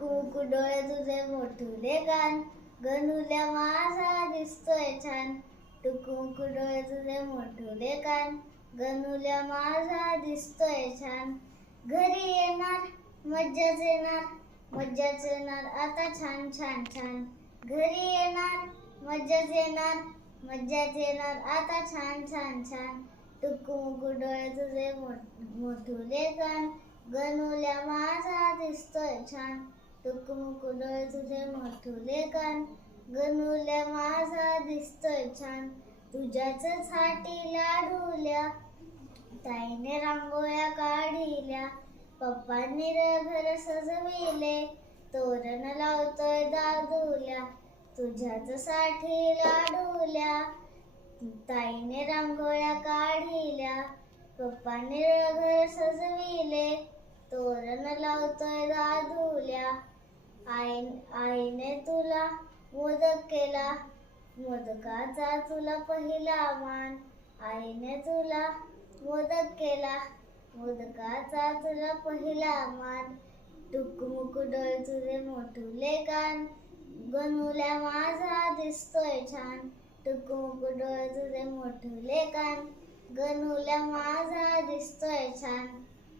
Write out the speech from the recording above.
टुकू डोळे तुझे मोठुले कान, गणुल्या माझा दिसतोय छान. टुकू डोळे तुझे मोठुले कान, गणुल्या माझा दिसतोय छान. घरी येणार मज्जाच येणार, मज्जाच येणार आता छान छान छान. घरी येणार मज्जाच येणार, मज्जाच येणार आता छान छान छान. टुकू डोळे तुझे मोठुले कान, गणुल्या माझा दिसतोय छान. टुकू डोळे तुझे मोठुले कान, गणुल्या माझा दिसतोय छान. तुझ्याच छाती लाडूल्या, ताईने रांगोळ्या काढिल्या. पप्पांनी घर सजविले, तोरण लावतोय दादूल्या. तुझ्याच साठी लाडूल्या, ताईने रांगोळ्या काढिल्या. पप्पांनी घर सजविले, तोरण लावतोय दादूल्या. आईने तुला मोदक केला, मोदकाचा तुला पहिला मान. आईने तुला मोदक केला, मोदकाचा तुला पहिला मान. टुकमुक डोळे तुझे मोठुले कान, गणुल्या माझा दिसतोय छान. टुकमुक डोळे तुझे मोठुले कान, गणुल्या माझा दिसतोय छान.